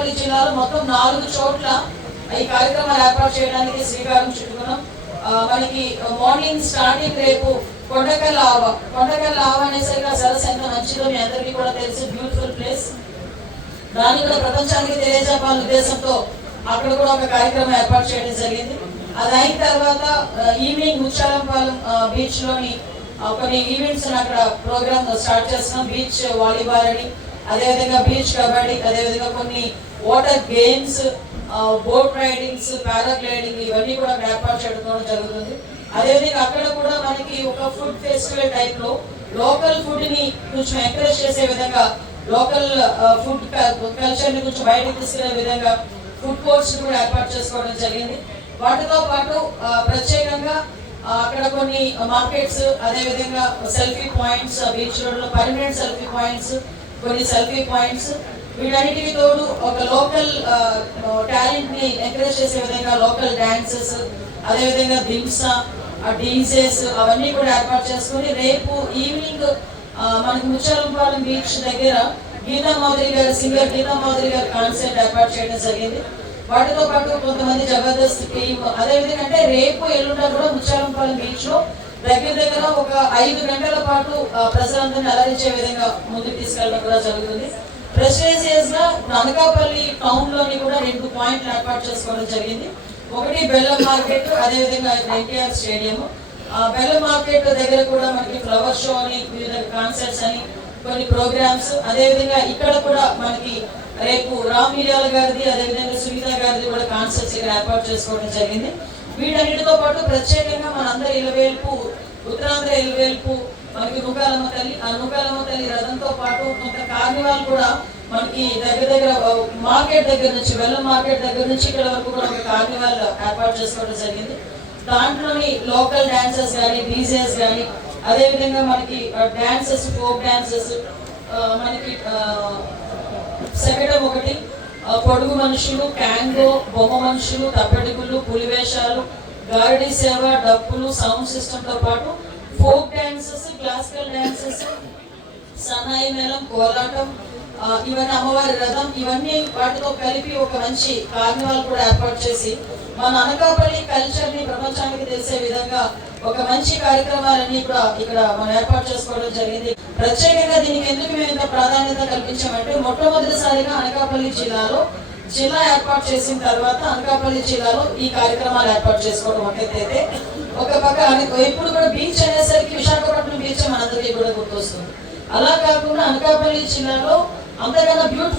అనకాపల్లి జిల్లాలో మొత్తం 4 చోట్ల ఈ కార్యక్రమాలు ఏర్పాటు చేయడానికి శ్రీకారం చుట్టుకున్నాం. మనకి మార్నింగ్ స్టార్టింగ్ రేపు కొండకల్ ఆవ అనేసరికి సరస్సు ఎంత మంచిదో మీ అందరికీ కూడా తెలిసి బ్యూటిఫుల్ ప్లేస్. దాన్ని కూడా ప్రపంచానికి తెలియజెప్పాలనే ఉద్దేశంతో అక్కడ కూడా ఒక కార్యక్రమం ఏర్పాటు చేయడం జరిగింది. అది అయిన తర్వాత ఈవినింగ్ ముచ్చాలంపాలెం బీచ్ లోని కొన్ని ఈవెంట్స్ అక్కడ ప్రోగ్రామ్ స్టార్ట్ చేస్తున్నాం. బీచ్ వాలీబాల్ అని, అదేవిధంగా బీచ్ కబడ్డీ, అదేవిధంగా కొన్ని water games, boat raidings, paragliding ఇవన్నీ కూడా ఏర్పాటు చేయడం జరుగుతుంది. అదేవిధంగా అక్కడ కూడా మనకి ఒక ఫుడ్ ఫెస్టివల్ టైప్ లో లోకల్ ఫుడ్ ని కొంచెం ఎంకరేజ్ చేసే విధంగా, లోకల్ ఫుడ్ కల్చర్ ని కొంచెం బయటకు తీసుకునే విధంగా ఫుడ్ కోర్ట్స్ కూడా ఏర్పాటు చేసుకోవడం జరిగింది. వాటితో పాటు ప్రత్యేకంగా అక్కడ కొన్ని మార్కెట్స్, అదేవిధంగా సెల్ఫీ పాయింట్స్, బీచ్ రోడ్ లో పర్మనెంట్ సెల్ఫీ పాయింట్స్, కొన్ని సెల్ఫీ పాయింట్స్, వీటన్నిటికి తోడు ఒక లోకల్ టాలెంట్ ని ఎంకరేజ్ చేసే విధంగా లోకల్ డాన్సెస్, అదేవిధంగా దింసా, డీజేస్ అవన్నీ కూడా ఏర్పాటు చేసుకుని రేపు ఈవినింగ్ మనకి ముచ్చాలంపాలెం బీచ్ దగ్గర గీతా మాధురి గారు, సింగర్ గీతా మాధురి గారి కాన్సర్ట్ ఏర్పాటు చేయడం జరిగింది. వాటితో పాటు కొంతమంది జబర్దస్త్ టీమ్, అదేవిధంగా అంటే రేపు ఎల్లుండ కూడా ముచ్చాలంపాలెం బీచ్ లో దగ్గర ఒక 5 గంటల పాటు ప్రజలందరినీ అలరించే విధంగా ముందుకు తీసుకెళ్ళడం కూడా జరుగుతుంది. ప్రెస్టీజియస్ గా అనకాపల్లి టౌన్ లోని కూడా 2 పాయింట్లు ఏర్పాటు చేసుకోవడం జరిగింది. ఒకటి బెల్లం మార్కెట్, అదేవిధంగా ఎన్టీఆర్ స్టేడియం. బెల్లం మార్కెట్ దగ్గర కూడా మనకి ఫ్లవర్ షో అని, వివిధ కాన్సర్ట్స్ అని, కొన్ని ప్రోగ్రామ్స్, అదేవిధంగా ఇక్కడ కూడా మనకి రేపు రామ్ మిర్యాల గారిది, అదేవిధంగా సునీత గారిది కూడా కాన్సర్ట్స్ ఇక్కడ ఏర్పాటు చేసుకోవడం జరిగింది. వీటన్నిటితో పాటు ప్రత్యేకంగా మనందరి ఇలవేల్పు, ఉత్తరాంధ్ర ఇలవేల్పు మనకి నూకాలమ్మ తల్లి, ఆ నూకాలమ్మ తల్లి రథంతో పాటు కొంత కార్నివాల్ కూడా మనకి దగ్గర మార్కెట్ దగ్గర నుంచి, బెల్లం మార్కెట్ దగ్గర నుంచి ఇక్కడ వరకు కూడా ఒక కార్నివాల్ ఏర్పాటు చేసుకోవడం జరిగింది. దాంట్లోని లోకల్ డాన్సర్స్ కానీ, డీజేస్ కానీ, అదేవిధంగా మనకి డాన్సెస్, ఫోక్ డాన్సెస్, మనకి శకటం ఒకటి, పొడుగు మనుషులు, క్యాంగో, బొమ్మ మనుషులు, తప్పెడుగులు, పులివేషాలు, గారడీ సేవ, డప్పులు, సౌండ్ సిస్టమ్ తో పాటు ఫోక్ డాన్సెస్, క్లాసికల్ డాన్సెస్, సన్నాయి మేళం, కోలాటం, ఇవన్నీ అమ్మవారి రథం, ఇవన్నీ వాటితో కలిపి ఒక మంచి కార్నివాల్ కూడా ఏర్పాటు చేసి మన అనకాపల్లి కల్చర్ ని ప్రపంచానికి తెలిసే విధంగా ఒక మంచి కార్యక్రమాలన్నీ కూడా ఇక్కడ మనం ఏర్పాటు చేసుకోవడం జరిగింది. ప్రత్యేకంగా దీనికి ఎందుకు మేము ఇంత ప్రాధాన్యత కల్పించామంటే మొట్టమొదటిసారిగా అనకాపల్లి జిల్లా ఏర్పాటు చేసిన తర్వాత అనకాపల్లి జిల్లాలో ఈ కార్యక్రమాలు ఏర్పాటు చేసుకోవడం ఒకటైతే, ఒక పక్క ఎప్పుడు కూడా బీచ్ అనేసరికి విశాఖపట్నం బీచ్ మనందరికీ కూడా గుర్తొస్తుంది. అలా కాకుండా అనకాపల్లి జిల్లాలో అంతకన్నా బ్యూటిఫుల్